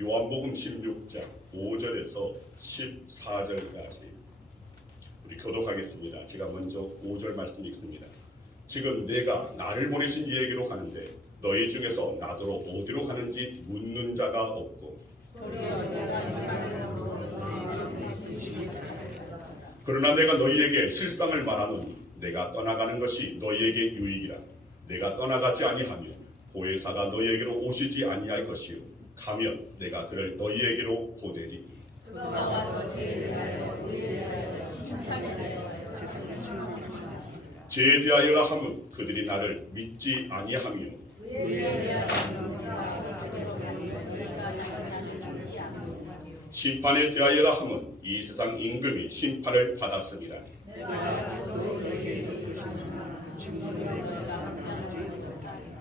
요한복음 16장 5절에서 14절까지 우리 교독하겠습니다. 제가 먼저 5절 말씀 읽습니다. 지금 내가 나를 보내신 이에게로 가는데 너희 중에서 나더러 어디로 가는지 묻는 자가 없고 그러나 내가 너희에게 실상을 말하노니 내가 떠나가는 것이 너희에게 유익이라. 내가 떠나가지 아니하며 보혜사가 너희에게로 오시지 아니할 것이요 가면 내가 그를 너희에게로 보내리니 죄에 대하여라 함은 그들이 나를 믿지 아니하며 심판에 대하여라 함은 이 세상 임금이 심판을 받았습니다.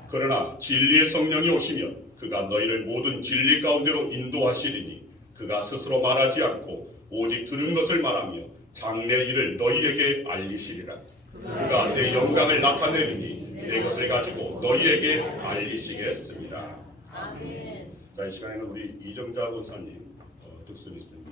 그러나 진리의 성령이 오시면 그가 너희를 모든 진리 가운데로 인도하시리니 그가 스스로 말하지 않고 오직 들은 것을 말하며 장래의 일을 너희에게 알리시리라. 그가 내 영광을 나타내리니 내 것을 가지고 너희에게 알리시겠습니다. 아멘. 자, 이 시간에는 우리 이정자 권사님 특순이 있습니다.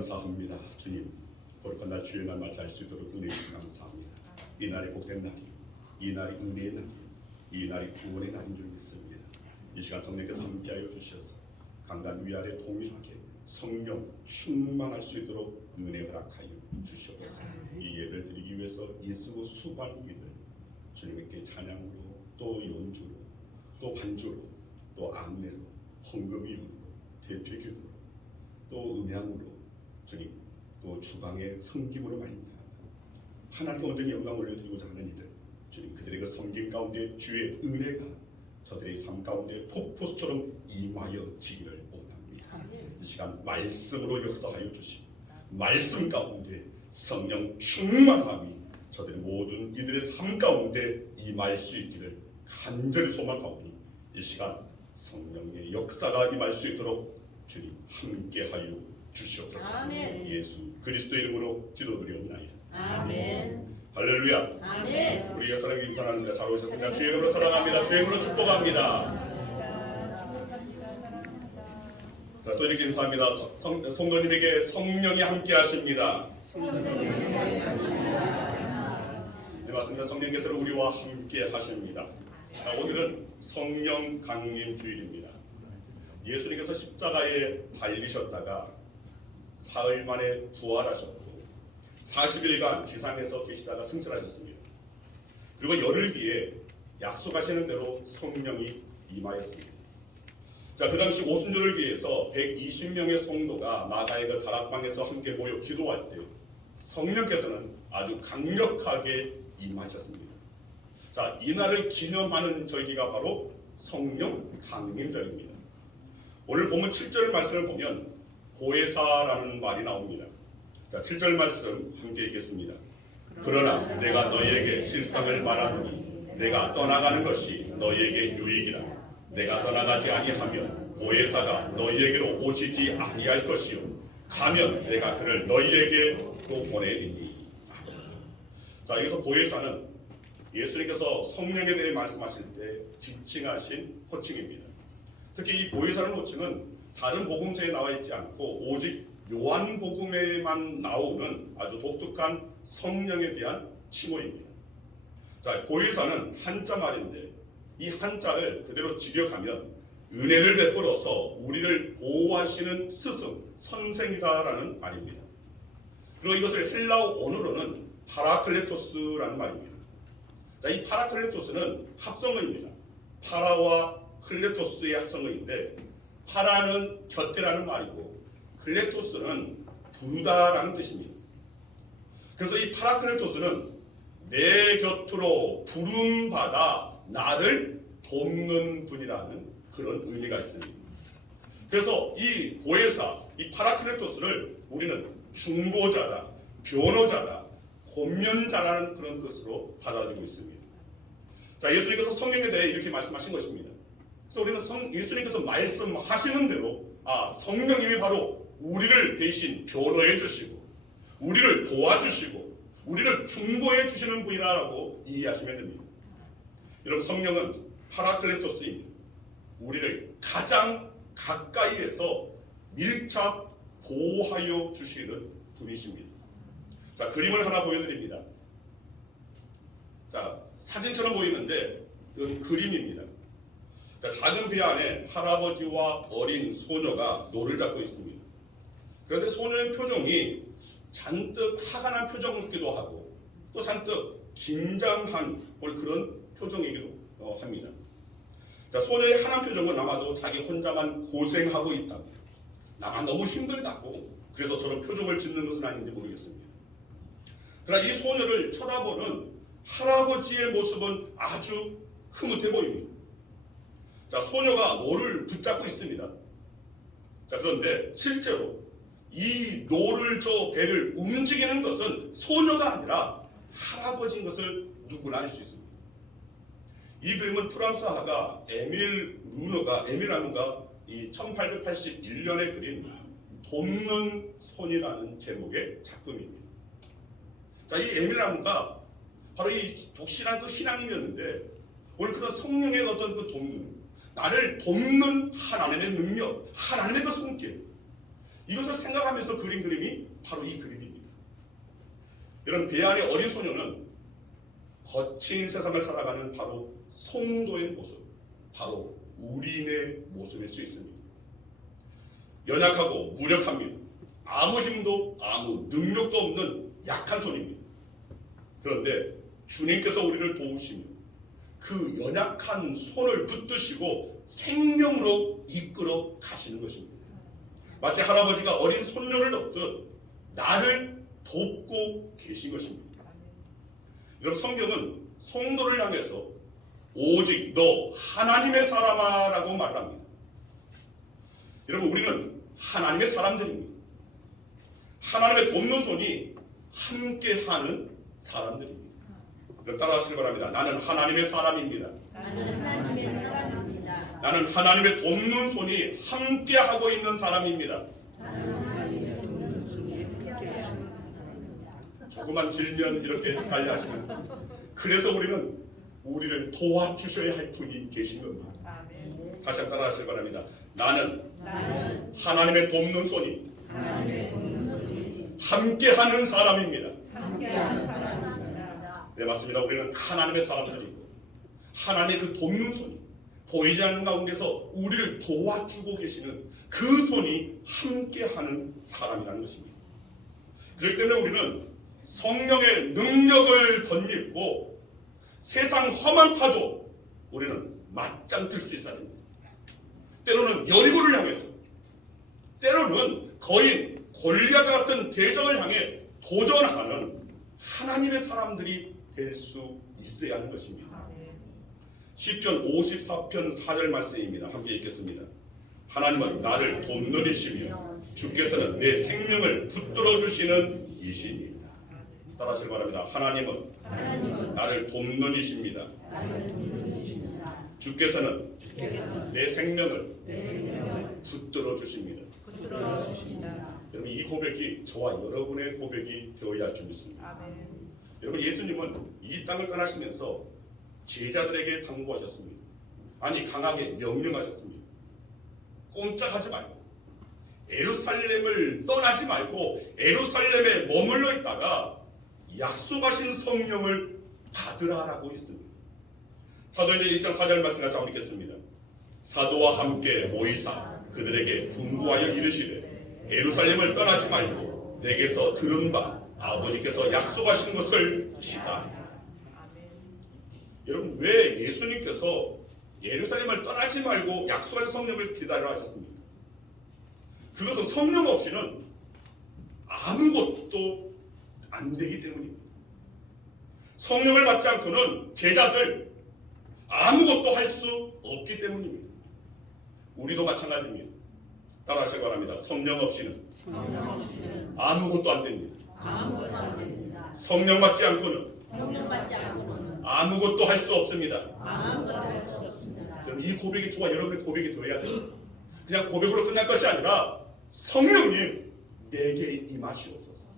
감사합니다. 주님, 거룩한 날 주의 날 맞이할 수 있도록 은혜 주셔서 감사합니다. 이 날이 복된 날이요, 이 날이 은혜의 날이요, 이 날이 구원의 날인 줄 믿습니다. 이 시간 성령께서 함께하여 주셔서 강단 위아래 동일하게 성령 충만할 수 있도록 은혜 허락하여 주시옵소서. 이 예배를 드리기 위해서 예수 수반 이들 주님께 찬양으로 또 연주로 또 반주로 또 안내로 헌금이용으로 대표기도로 또 음향으로 주님, 또 주방의 섬김으로 말입니다. 하나님께 온전히 영광 올려드리고자 하는 이들, 주님, 그들의 그 섬김 가운데 주의 은혜가 저들의 삶 가운데 폭포수처럼 임하여 지기를 원합니다. 이 시간 말씀으로 역사하여 주시고 말씀 가운데 성령 충만함이 저들의 모든 이들의 삶 가운데 임할 수 있기를 간절히 소망하오니 이 시간 성령의 역사가 임할 수 있도록 주님 함께하여 주시옵소서. 아멘. 예수 그리스도의 이름으로 기도드리옵나이다. 아멘. 할렐루야. 아멘. 우리 예수님의 인사합니다. 잘 오셨습니다. 주의 이름으로 사랑합니다. 주의 이름으로 축복합니다. 자, 또 이렇게 인사합니다. 성도님에게 성령이 함께 하십니다. 네, 맞습니다. 성령께서 우리와 함께 하십니다. 자, 오늘은 성령 강림 주일입니다. 예수님께서 십자가에 달리셨다가 사흘 만에 부활하셨고 40일간 지상에서 계시다가 승천하셨습니다. 그리고 열흘 뒤에 약속하시는 대로 성령이 임하였습니다. 자, 그 당시 오순절을 위해서 120명의 성도가 마가의 그 다락방에서 함께 모여 기도할 때 성령께서는 아주 강력하게 임하셨습니다. 자, 이날을 기념하는 절기가 바로 성령 강림절기입니다. 오늘 본문 7절 말씀을 보면 보혜사라는 말이 나옵니다. 자, 7절 말씀 함께 읽겠습니다. 그러나 내가 너희에게 실상을 말하노니 내가 떠나가는 것이 너희에게 유익이라. 내가 떠나가지 아니하면 보혜사가 너희에게로 오시지 아니할 것이요 가면 내가 그를 너희에게 또 보내리니. 자, 여기서 보혜사는 예수님께서 성령에 대해 말씀하실 때 지칭하신 호칭입니다. 특히 이 보혜사라는 호칭은 다른 복음서에 나와 있지 않고 오직 요한복음에만 나오는 아주 독특한 성령에 대한 칭호입니다. 자, 보혜사는 한자 말인데 이 한자를 그대로 직역하면 은혜를 베풀어서 우리를 보호하시는 스승, 선생이다라는 말입니다. 그리고 이것을 헬라어 언어로는 파라클레토스라는 말입니다. 자, 이 파라클레토스는 합성어입니다. 파라와 클레토스의 합성어인데 파라는 곁에라는 말이고 클레토스는 부르다라는 뜻입니다. 그래서 이 파라클레토스는 내 곁으로 부름받아 나를 돕는 분이라는 그런 의미가 있습니다. 그래서 이 보혜사, 이 파라클레토스를 우리는 중보자다, 변호자다, 권면자라는 그런 뜻으로 받아들이고 있습니다. 자, 예수님께서 성령에 대해 이렇게 말씀하신 것입니다. 그래서 우리는 예수님께서 말씀하시는 대로 성령님이 바로 우리를 대신 변호해 주시고 우리를 도와주시고 우리를 중보해 주시는 분이라고 이해하시면 됩니다. 여러분, 성령은 파라클레토스입니다. 우리를 가장 가까이에서 밀착 보호하여 주시는 분이십니다. 자, 그림을 하나 보여드립니다. 자, 사진처럼 보이는데 이건 그림입니다. 자, 작은 배 안에 할아버지와 어린 소녀가 노를 잡고 있습니다. 그런데 소녀의 표정이 잔뜩 화가 난 표정 같기도 하고 또 잔뜩 긴장한 그런 표정이기도 합니다. 자, 소녀의 환한 표정은 아마도 자기 혼자만 고생하고 있다고, 나만 너무 힘들다고 그래서 저런 표정을 짓는 것은 아닌지 모르겠습니다. 그러나 이 소녀를 쳐다보는 할아버지의 모습은 아주 흐뭇해 보입니다. 자, 소녀가 노를 붙잡고 있습니다. 자, 그런데 실제로 이 노를 저 배를 움직이는 것은 소녀가 아니라 할아버지인 것을 누구나 알 수 있습니다. 이 그림은 프랑스 화가 에밀 라누가 이 1881년에 그린 돕는 손이라는 제목의 작품입니다. 자, 이 에밀 라누가 바로 이 독실한 그 신앙인이었는데 오늘 그런 성령의 어떤 그 돕는, 나를 돕는 하나님의 능력, 하나님의 그 손길, 이것을 생각하면서 그린 그림이 바로 이 그림입니다. 이런 배 안의 어린 소녀는 거친 세상을 살아가는 바로 성도의 모습, 바로 우리의 모습일 수 있습니다. 연약하고 무력합니다. 아무 힘도 아무 능력도 없는 약한 손입니다. 그런데 주님께서 우리를 도우시며 그 연약한 손을 붙드시고 생명으로 이끌어 가시는 것입니다. 마치 할아버지가 어린 손녀를 돕듯 나를 돕고 계신 것입니다. 여러분, 성경은 성도를 향해서 오직 너 하나님의 사람아 라고 말합니다. 여러분, 우리는 하나님의 사람들입니다. 하나님의 돕는 손이 함께하는 사람들입니다. 그럼 따라하시기 바랍니다. 나는 하나님의 사람입니다. 나는 하나님의 사람입니다. 나는 하나님의 돕는 손이 함께하고 있는 사람입니다. 조금만 길면 이렇게 빨리 하시면, 그래서 우리를 도와주셔야 할 분이 계신 겁니다. 다시 한번 따라하시기 바랍니다. 나는 하나님의 돕는 손이 함께하는 사람입니다. 네, 맞습니다. 우리는 하나님의 사람들이고 하나님의 그 돕는 손이 보이지 않는 가운데서 우리를 도와주고 계시는 그 손이 함께하는 사람이라는 것입니다. 그렇기 때문에 우리는 성령의 능력을 덧입고 세상 험한 파도 우리는 맞짱 뜰 수 있어야 됩니다. 때로는 여리고를 향해서, 때로는 거인 골리앗 같은 대적을 향해 도전하는 하나님의 사람들이 될 수 있어야 하는 것입니다. 시편 54편 4절 말씀입니다. 함께 읽겠습니다. 하나님은 나를 돕는 이시며 주께서는 내 생명을 붙들어 주시는 이시니이다. 따라하시기 바랍니다. 하나님은 나를 돕는 이십니다. 주께서는 내 생명을 붙들어 주십니다. 여러분, 이 고백이 저와 여러분의 고백이 되어야 할 줄 믿습니다. 여러분, 예수님은 이 땅을 떠나시면서 제자들에게 당부하셨습니다. 아니, 강하게 명령하셨습니다. 꼼짝하지 말고 예루살렘을 떠나지 말고 예루살렘에 머물러 있다가 약속하신 성령을 받으라라고 했습니다. 사도행전 1장 4절 말씀 같이 한번 읽겠습니다. 사도와 함께 모이사 그들에게 분부하여 이르시되 예루살렘을 떠나지 말고 내게서 들은 바 아버지께서 약속하신 것을 기다리라. 여러분, 왜 예수님께서 예루살렘을 떠나지 말고 약속한 성령을 기다리라 하셨습니까? 그것은 성령 없이는 아무것도 안 되기 때문입니다. 성령을 받지 않고는 제자들 아무것도 할 수 없기 때문입니다. 우리도 마찬가지입니다. 따라하시기 바랍니다. 성령 없이는 아무것도 안 됩니다. 성령 받지 않고는 아무것도 할 수 없습니다. 그럼 이 고백이 저와 여러분의 고백이 되어야 돼요. 그냥 고백으로 끝날 것이 아니라 성령님 내게 임하시옵소서.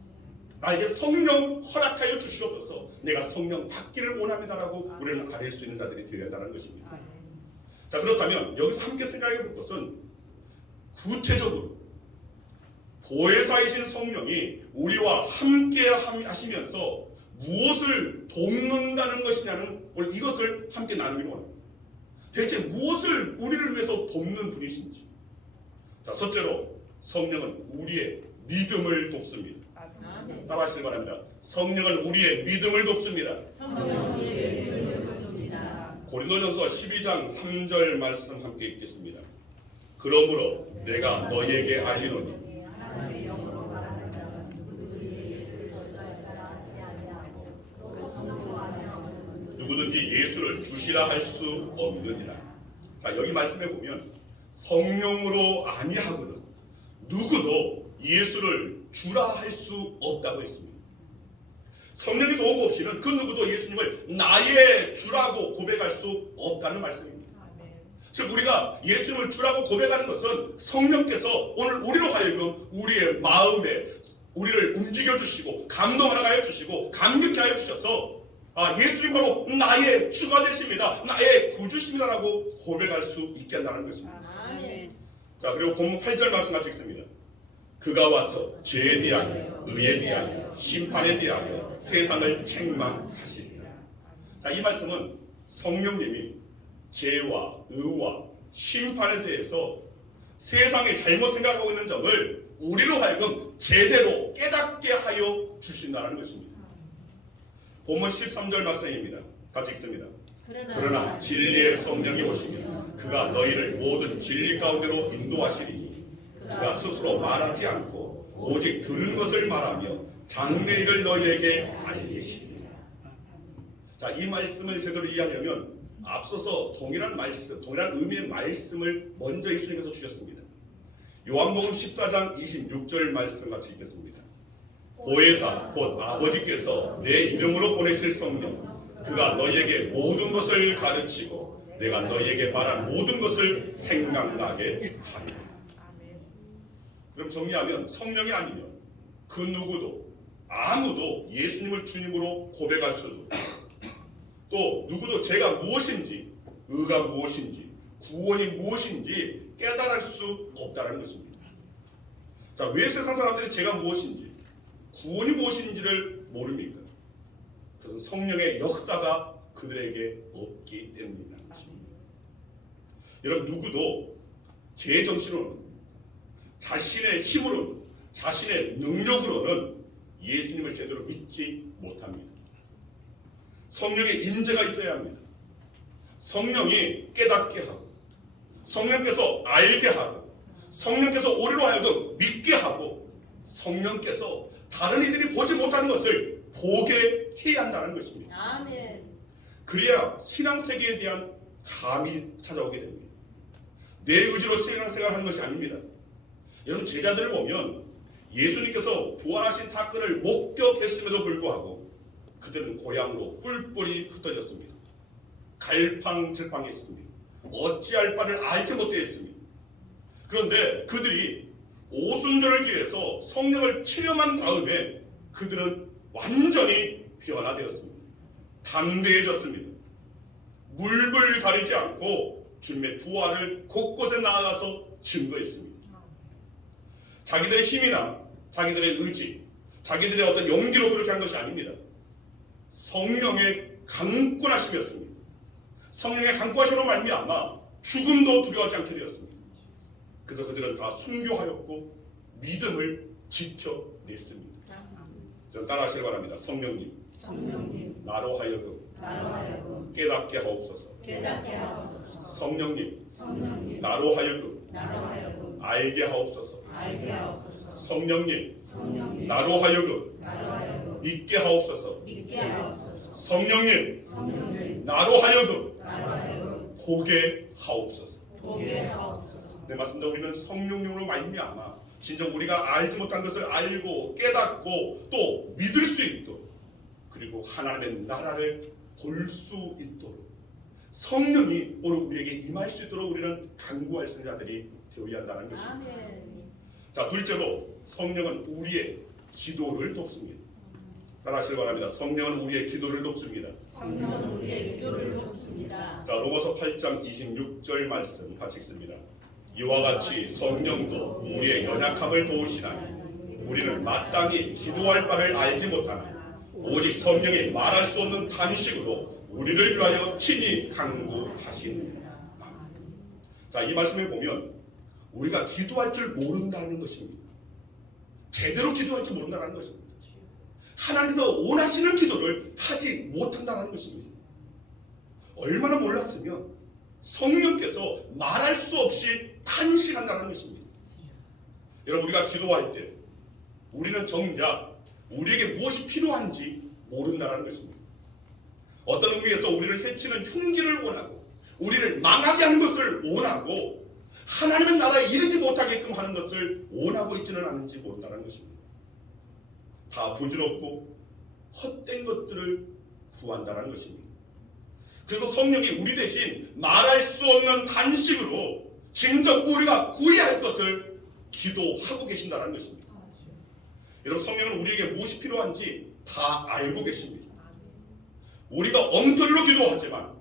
나에게 성령 허락하여 주시옵소서. 내가 성령 받기를 원합니다라고 우리는 아뢰 수 있는 자들이 되어야 한다는 것입니다. 자, 그렇다면 여기서 함께 생각해 볼 것은 구체적으로 보혜사이신 성령이 우리와 함께 하시면서 무엇을 돕는다는 것이냐는 오늘 이것을 함께 나누기로 합니다. 대체 무엇을 우리를 위해서 돕는 분이신지. 자, 첫째로 성령은 우리의 믿음을 돕습니다. 따라하시기 바랍니다. 성령은 우리의 믿음을 돕습니다. 고린도전서 12장 3절 말씀 함께 읽겠습니다. 그러므로 내가 너희에게 알리노니 누구든지 예수를 주시라 할 수 없느니라. 자, 여기 말씀해 보면 성령으로 아니하고는 누구도 예수를 주라 할 수 없다고 했습니다. 성령의 도움 없이는 그 누구도 예수님을 나의 주라고 고백할 수 없다는 말씀입니다. 즉, 우리가 예수님을 주라고 고백하는 것은 성령께서 오늘 우리로 하여금 우리의 마음에 우리를 움직여 주시고 감동하게 하여 주시고 감격케 하여 주셔서 예수님 바로 나의 주가 되십니다. 나의 구주십니다라고 고백할 수 있게 한다는 것입니다. 자, 그리고 본문 8절 말씀 같이 읽습니다. 그가 와서 죄에 대하여 의에 대하여 심판에 대하여 세상을 책망하시리라. 자, 이 말씀은 성령님이 죄와 의와 심판에 대해서 세상이 잘못 생각하고 있는 점을 우리로 하여금 제대로 깨닫게 하여 주신다는 것입니다. 본문 13절 말씀입니다. 같이 읽습니다. 그러나 진리의 성령이 오시면 그가 너희를 모든 진리 가운데로 인도하시리니 그가 스스로 말하지 않고 오직 들은 것을 말하며 장래일을 너희에게 알리시리라. 자, 이 말씀을 제대로 이해하려면 앞서서 동일한 말씀, 동일한 의미의 말씀을 먼저 예수님께서 주셨습니다. 요한복음 14장 26절 말씀 같이 읽겠습니다. 보혜사 곧 아버지께서 내 이름으로 보내실 성령 그가 너희에게 모든 것을 가르치고 내가 너희에게 말한 모든 것을 생각나게 하리라. 그럼 정리하면 성령이 아니면 그 누구도 아무도 예수님을 주님으로 고백할 수도 또 누구도 제가 무엇인지 의가 무엇인지 구원이 무엇인지 깨달을 수 없다는 것입니다. 자, 왜 세상 사람들이 제가 무엇인지 구원이 무엇인지를 모릅니까? 그것은 성령의 역사가 그들에게 없기 때문이라는 것입니다. 여러분, 누구도 제 정신으로는 자신의 힘으로는 자신의 능력으로는 예수님을 제대로 믿지 못합니다. 성령의 임재가 있어야 합니다. 성령이 깨닫게 하고 성령께서 알게 하고 성령께서 우리로 하여금 믿게 하고 성령께서 다른 이들이 보지 못하는 것을 보게 해야 한다는 것입니다. 아멘. 그래야 신앙세계에 대한 감이 찾아오게 됩니다. 내 의지로 신앙생활하는 것이 아닙니다. 여러분, 제자들을 보면 예수님께서 부활하신 사건을 목격했음에도 불구하고 그들은 고향으로 뿔뿔이 흩어졌습니다. 갈팡질팡했습니다. 어찌할 바를 알지 못했습니다. 그런데 그들이 오순절을 기해서 성령을 체험한 다음에 그들은 완전히 변화되었습니다. 담대해졌습니다. 물불 가리지 않고 주님의 부활을 곳곳에 나아가서 증거했습니다. 자기들의 힘이나 자기들의 의지, 자기들의 어떤 용기로 그렇게 한 것이 아닙니다. 성령의 강권하심이었습니다. 성령의 강권하심으로 말미암아 죽음도 두려워하지 않게 되었습니다. 그래서 그들은 다 순교하였고 믿음을 지켜냈습니다. 좀 따라하시기 바랍니다. 성령님, 나로 하여금 깨닫게 하옵소서. 성령님, 나로 하여금 알게 하옵소서. 성령님, 나로 하여금 믿게 하옵소서. 성령님, 나로 하여금 보게 하옵소서. 네, 맞습니다. 우리는 성령님으로 말미암아 진정 우리가 알지 못한 것을 알고 깨닫고 또 믿을 수 있도록 그리고 하나님의 나라를 볼 수 있도록 성령이 오늘 우리에게 임할 수 있도록 우리는 간구할 수 있는 자들이 되어야 한다는 것입니다. 아멘. 자, 둘째로 성령은 우리의 기도를 돕습니다. 따라하시기 바랍니다. 성령은 우리의 기도를 돕습니다. 성령은 우리의 기도를 돕습니다. 자, 로마서 8장 26절 말씀 같이 읽습니다. 이와 같이 성령도 우리의 연약함을 도우시나니 우리는 마땅히 기도할 바를 알지 못하나 오직 성령이 말할 수 없는 탄식으로 우리를 위하여 친히 간구하시느니라. 자, 이 말씀을 보면 우리가 기도할 줄 모른다는 것입니다. 제대로 기도할 줄 모른다는 것입니다. 하나님께서 원하시는 기도를 하지 못한다는 것입니다. 얼마나 몰랐으면 성령께서 말할 수 없이 탄식한다는 것입니다. 여러분, 우리가 기도할 때 우리는 정작 우리에게 무엇이 필요한지 모른다는 것입니다. 어떤 의미에서 우리를 해치는 흉기를 원하고 우리를 망하게 하는 것을 원하고 하나님의 나라에 이르지 못하게끔 하는 것을 원하고 있지는 않은지 모른다는 것입니다. 다 부질없고 헛된 것들을 구한다는 것입니다. 그래서 성령이 우리 대신 말할 수 없는 단식으로 진정 우리가 구해야 할 것을 기도하고 계신다는 것입니다. 여러분, 성령은 우리에게 무엇이 필요한지 다 알고 계십니다. 우리가 엉터리로 기도하지만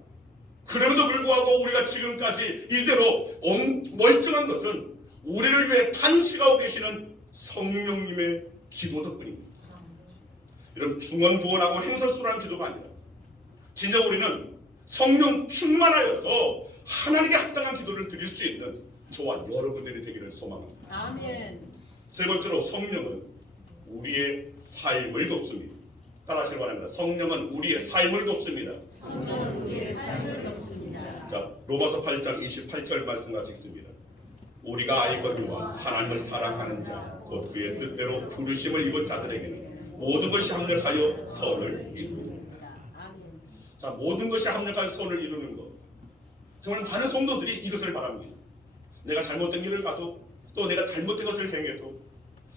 그럼에도 불구하고 우리가 지금까지 이대로 멀쩡한 것은 우리를 위해 탄식하고 계시는 성령님의 기도 덕분입니다. 여러분, 중언부언하고 행설수라는 기도가 아니라 진정 우리는 성령 충만하여서 하나님께 합당한 기도를 드릴 수 있는 저와 여러분들이 되기를 소망합니다. 아멘. 세 번째로 성령은 우리의 삶을 돕습니다. 따라하시기 바랍니다. 성령은 우리의 삶을 돕습니다. 성령은 우리의 삶을 돕습니다. 자, 로마서 8장 28절 말씀 같이 읽습니다. 우리가 알거니와 하나님을 사랑하는 자 곧 그의 뜻대로 부르심을 입은 자들에게는 모든 것이 합력하여 선을 이룹니다. 자, 모든 것이 합력하여 선을 이루는 것. 정말 많은 성도들이 이것을 바랍니다. 내가 잘못된 길을 가도 또 내가 잘못된 것을 행해도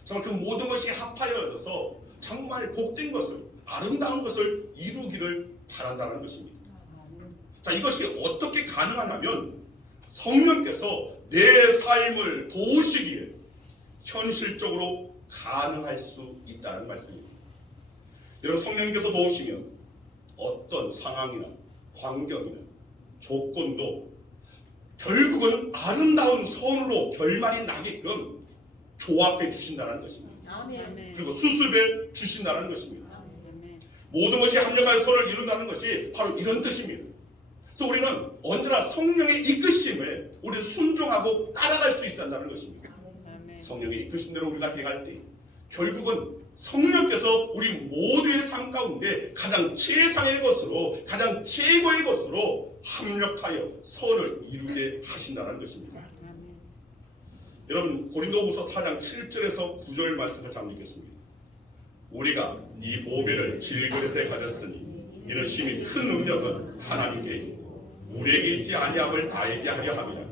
정말 그 모든 것이 합하여져서 정말 복된 것을, 아름다운 것을 이루기를 바란다는 것입니다. 자, 이것이 어떻게 가능하냐면 성령께서 내 삶을 도우시기에 현실적으로 가능할 수 있다는 말씀입니다. 여러분, 성령님께서 도우시면 어떤 상황이나 환경이나 조건도 결국은 아름다운 선으로 결말이 나게끔 조합해 주신다는 것입니다. 아멘. 그리고 수습해 주신다는 것입니다. 모든 것이 합력하여 선을 이룬다는 것이 바로 이런 뜻입니다. 그래서 우리는 언제나 성령의 이끄심에 우리는 순종하고 따라갈 수 있어야 한다는 것입니다. 성령의 이끄신 대로 우리가 행할 때 결국은 성령께서 우리 모두의 삶 가운데 가장 최상의 것으로, 가장 최고의 것으로 합력하여 선을 이루게 하신다는 것입니다. 여러분, 고린도후서 4장 7절에서 9절 말씀을 잠기겠습니다. 우리가 이 보배를 질그릇에 가졌으니 이는 심히 큰 능력은 하나님께 있고 우리에게 있지 아니함을 알게 하려 함이라.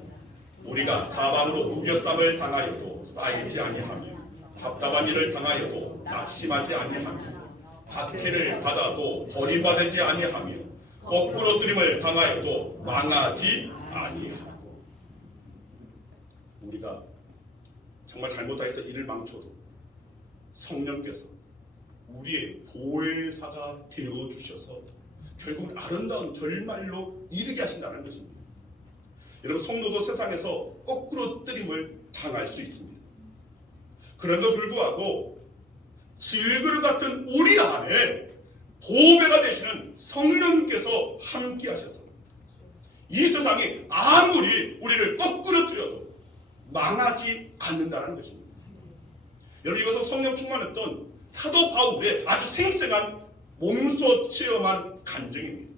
우리가 사방으로 우겨쌈을 당하여도 쌓이지 아니하며 답답한 일을 당하여도 낙심하지 아니하며 박해를 받아도 버림받지 아니하며 거꾸로 들임을 당하여도 망하지 아니하고. 우리가 정말 잘못하여서 일을 망쳐도 성령께서 우리의 보혜사가 되어주셔서 결국은 아름다운 결말로 이르게 하신다는 것입니다. 여러분, 성도도 세상에서 거꾸로 뜨림을 당할 수 있습니다. 그럼에도 불구하고 질그릇 같은 우리 안에 보배가 되시는 성령께서 함께 하셔서 이 세상이 아무리 우리를 거꾸로 뜨려도 망하지 않는다는 것입니다. 여러분, 이것은 성령 충만했던 사도 바울의 아주 생생한 몸소 체험한 간증입니다.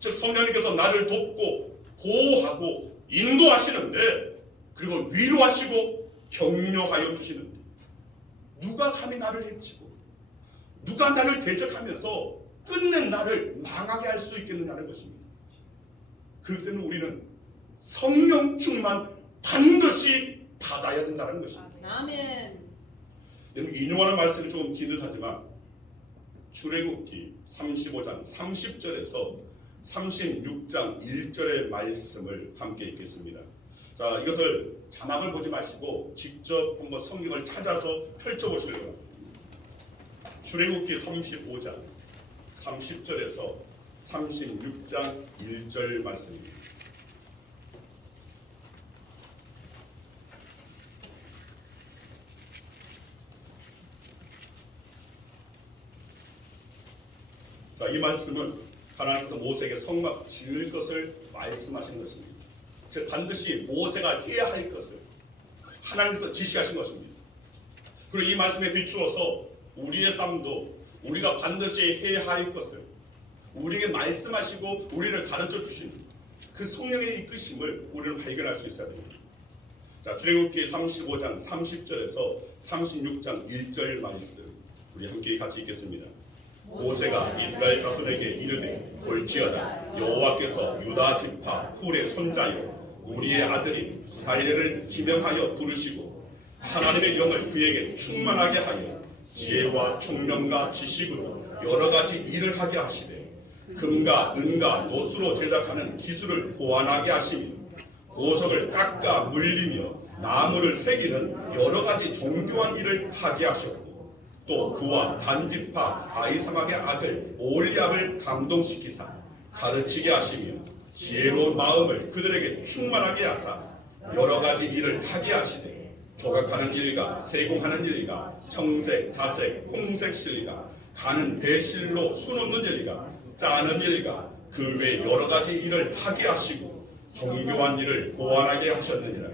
즉, 성령님께서 나를 돕고 보호하고 인도하시는데, 그리고 위로하시고 격려하여 주시는데 누가 감히 나를 해치고 누가 나를 대적하면서 끝낸 나를 망하게 할 수 있겠느냐는 것입니다. 그렇기 때문에 우리는 성령 충만 반드시 받아야 된다는 것입니다. 아멘. 여러분, 인용하는 말씀이 조금 긴 듯하지만 출애굽기 35장 30절에서 36장 1절의 말씀을 함께 읽겠습니다. 자, 이것을 자막을 보지 마시고 직접 한번 성경을 찾아서 펼쳐보시기 바랍니다. 출애굽기 35장 30절에서 36장 1절 말씀입니다. 자, 이 말씀은 하나님께서 모세에게 성막 지을 것을 말씀하신 것입니다. 즉, 반드시 모세가 해야 할 것을 하나님께서 지시하신 것입니다. 그리고 이 말씀에 비추어서 우리의 삶도 우리가 반드시 해야 할 것을 우리에게 말씀하시고 우리를 가르쳐 주신 그 성령의 이끄심을 우리는 발견할 수 있어야 됩니다. 자, 출애굽기 35장 30절에서 36장 1절 말씀 우리 함께 같이 읽겠습니다. 모세가 이스라엘 자손에게 이르되 볼지어다, 여호와께서 유다 지파 훌의 손자요 우리의 아들인 후사일을 지명하여 부르시고 하나님의 영을 그에게 충만하게 하여 지혜와 총명과 지식으로 여러 가지 일을 하게 하시되 금과 은과 노수로 제작하는 기술을 고안하게 하시며 보석을 깎아 물리며 나무를 새기는 여러 가지 정교한 일을 하게 하셨고 또 그와 단지파 아히사막의 아들 올리압을 감동시키사 가르치게 하시며 지혜로운 마음을 그들에게 충만하게 하사 여러 가지 일을 하게 하시되 조각하는 일과 세공하는 일과 청색, 자색, 홍색 실과 가는 배실로 수놓는 일과 짜는 일과 그 외 여러 가지 일을 하게 하시고 정교한 일을 고안하게 하셨느니라.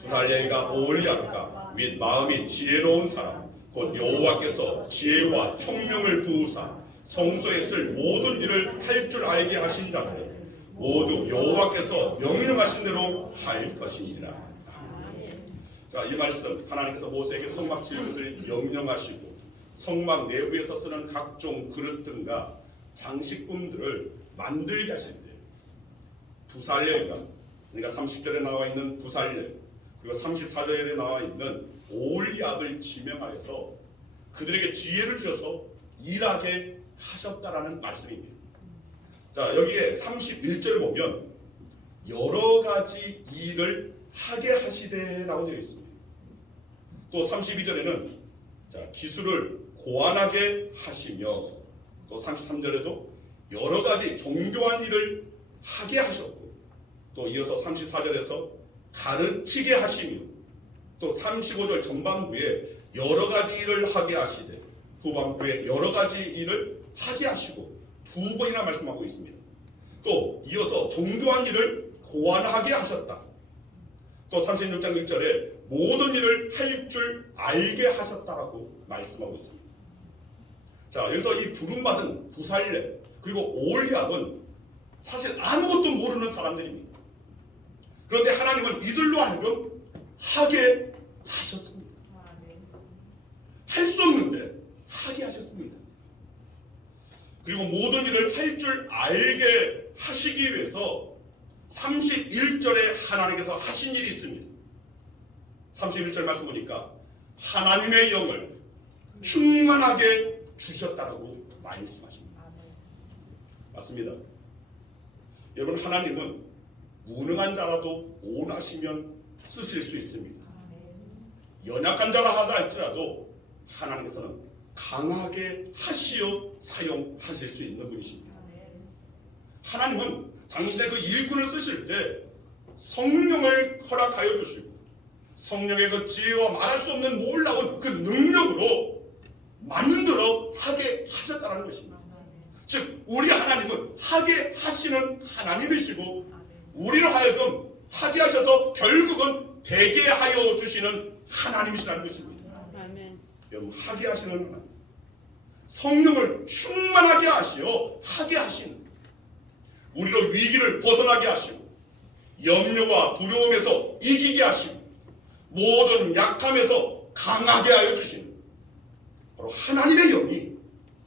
부살엘과 올리압과 및 마음이 지혜로운 사람 곧 여호와께서 지혜와 총명을 부으사 성소에 쓸 모든 일을 할 줄 알게 하신 자들 모두 여호와께서 명령하신 대로 할 것이니라. 자, 이 말씀 하나님께서 모세에게 성막 지을 것을 명령하시고 성막 내부에서 쓰는 각종 그릇 등과 장식품들을 만들게 하실 때 부살렐과 그러니까 30절에 나와 있는 부살렐 그리고 34절에 나와 있는 오홀리압을 지명하여서 그들에게 지혜를 주셔서 일하게 하셨다라는 말씀입니다. 자, 여기에 31절을 보면 여러 가지 일을 하게 하시되라고 되어 있습니다. 또 32절에는 자, 기술을 고안하게 하시며 또 33절에도 여러 가지 정교한 일을 하게 하셨고 또 이어서 34절에서 가르치게 하시며 또 35절 전반부에 여러 가지 일을 하게 하시되 후반부에 여러 가지 일을 하게 하시고 두 번이나 말씀하고 있습니다. 또 이어서 정교한 일을 고안하게 하셨다. 또 36장 1절에 모든 일을 할 줄 알게 하셨다라고 말씀하고 있습니다. 자, 여기서 이 부름받은 부살렐 그리고 오홀리압은 사실 아무것도 모르는 사람들입니다. 그런데 하나님은 이들로 하여금 하게 하셨습니다. 할 수 없는데 하게 하셨습니다. 그리고 모든 일을 할 줄 알게 하시기 위해서 31절에 하나님께서 하신 일이 있습니다. 31절 말씀 보니까 하나님의 영을 충만하게 주셨다라고 말씀하십니다. 맞습니다. 여러분, 하나님은 무능한 자라도 원하시면 쓰실 수 있습니다. 연약한 자라 하다 할지라도 하나님께서는 강하게 하시어 사용하실 수 있는 분이십니다. 하나님은 당신의 그 일꾼을 쓰실 때 성령을 허락하여 주시고 성령의 그 지혜와 말할 수 없는 놀라운 그 능력으로 만들어 하게 하셨다는 것입니다. 즉 우리 하나님은 하게 하시는 하나님이시고 우리로 하여금 하게 하셔서 결국은 되게 하여 주시는 하나님이시라는 것입니다. 여러분, 하게 하시는 하나님, 성령을 충만하게 하시어 하게 하시는, 우리로 위기를 벗어나게 하시고 염려와 두려움에서 이기게 하시고 모든 약함에서 강하게 하여 주시는 바로 하나님의 영이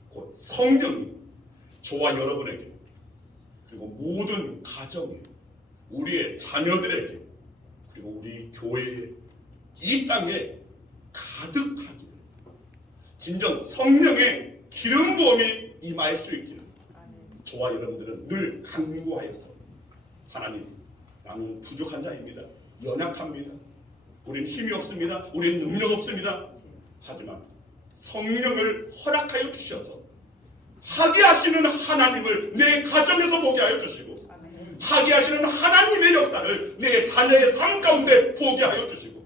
곧 성령이 저와 여러분에게 그리고 모든 가정에 우리의 자녀들에게 그리고 우리 교회에 이 땅에 가득하기를 진정 성령의 기름 부음이 임할 수 있기를 저와 여러분들은 늘 간구하여서 하나님, 나는 부족한 자입니다. 연약합니다. 우리는 힘이 없습니다. 우리는 능력 없습니다. 하지만 성령을 허락하여 주셔서 하게 하시는 하나님을 내 가정에서 보게 하여 주시고 하게 하시는 하나님의 역사를 내 자녀의 삶 가운데 보게 하여 주시고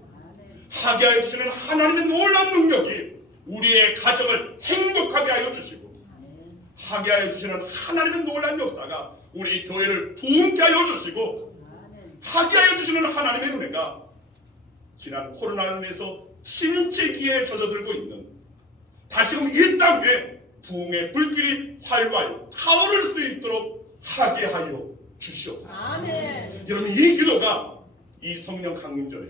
하게 하여 주시는 하나님의 놀라운 능력이 우리의 가정을 행복하게 하여 주시고 하게 하여 주시는 하나님의 놀라운 역사가 우리 교회를 부흥케 하여 주시고 하게 하여 주시는 하나님의 은혜가 지난 코로나로 인해서 신체기에 젖어들고 있는 다시금 이 땅에 부흥의 불길이 활활 타오를 수 있도록 하게 하여 주시옵소서. 아멘. 여러분, 이 기도가 이 성령 강림전에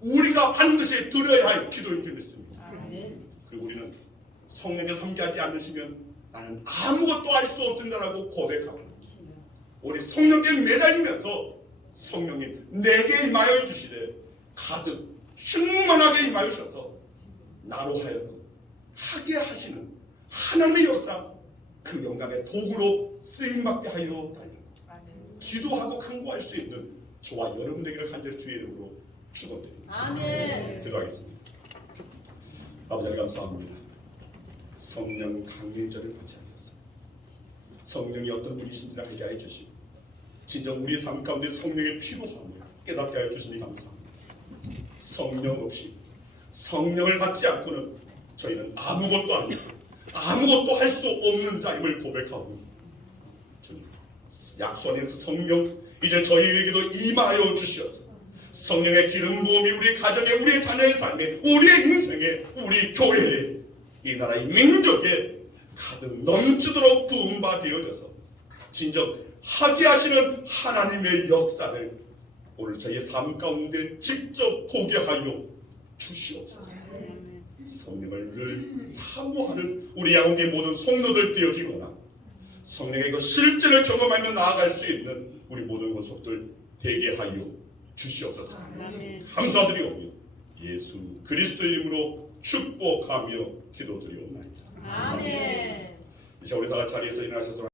우리가 반드시 드려야 할 기도인 줄 믿습니다. 아멘. 그리고 우리는 성령께서 함께하지 않으시면 나는 아무것도 할 수 없습니다라고 고백하고 우리 성령께 매달리면서 성령님 내게 임하여 주시되 가득 충만하게 임하여 주셔서 나로 하여금 하게 하시는 하나님의 역사 그 영광의 도구로 쓰임받게 하여 달라 기도하고 간구할 수 있는 저와 여러분 되기를 간절히 주의 이름으로 축원드립니다. 아멘. 기도하겠습니다. 아버지 하나님 감사합니다. 성령 강림절을 맞이하면서 성령이 어떤 분이신지를 알게 하여 주시고 진정 우리 삶 가운데 성령의 필요함을 깨닫게 하여 주시니 감사합니다. 성령 없이 성령을 받지 않고는 저희는 아무것도 아니고 아무것도 할 수 없는 자임을 고백하고 주님 약속의 성령 이제 저희에게도 임하여 주시옵소서. 성령의 기름 부음이 우리 가정에 우리 자녀의 삶에 우리의 인생에 우리 교회에 이 나라의 민족에 가득 넘치도록 부음받아져서 진정 하게 하시는 하나님의 역사를 오늘 저희의 삶 가운데 직접 보게 하여 주시옵소서. 성령을 늘 사모하는 우리 양홍의 모든 성도들 되어지거나 성령의 그 실제를 경험하며 나아갈 수 있는 우리 모든 권속들 되게 하여 주시옵소서. 감사드리오며 예수 그리스도 이름으로 축복하며 기도드리옵나이다. 아멘. 이제 우리 다 같이 자리에서 일어나셔서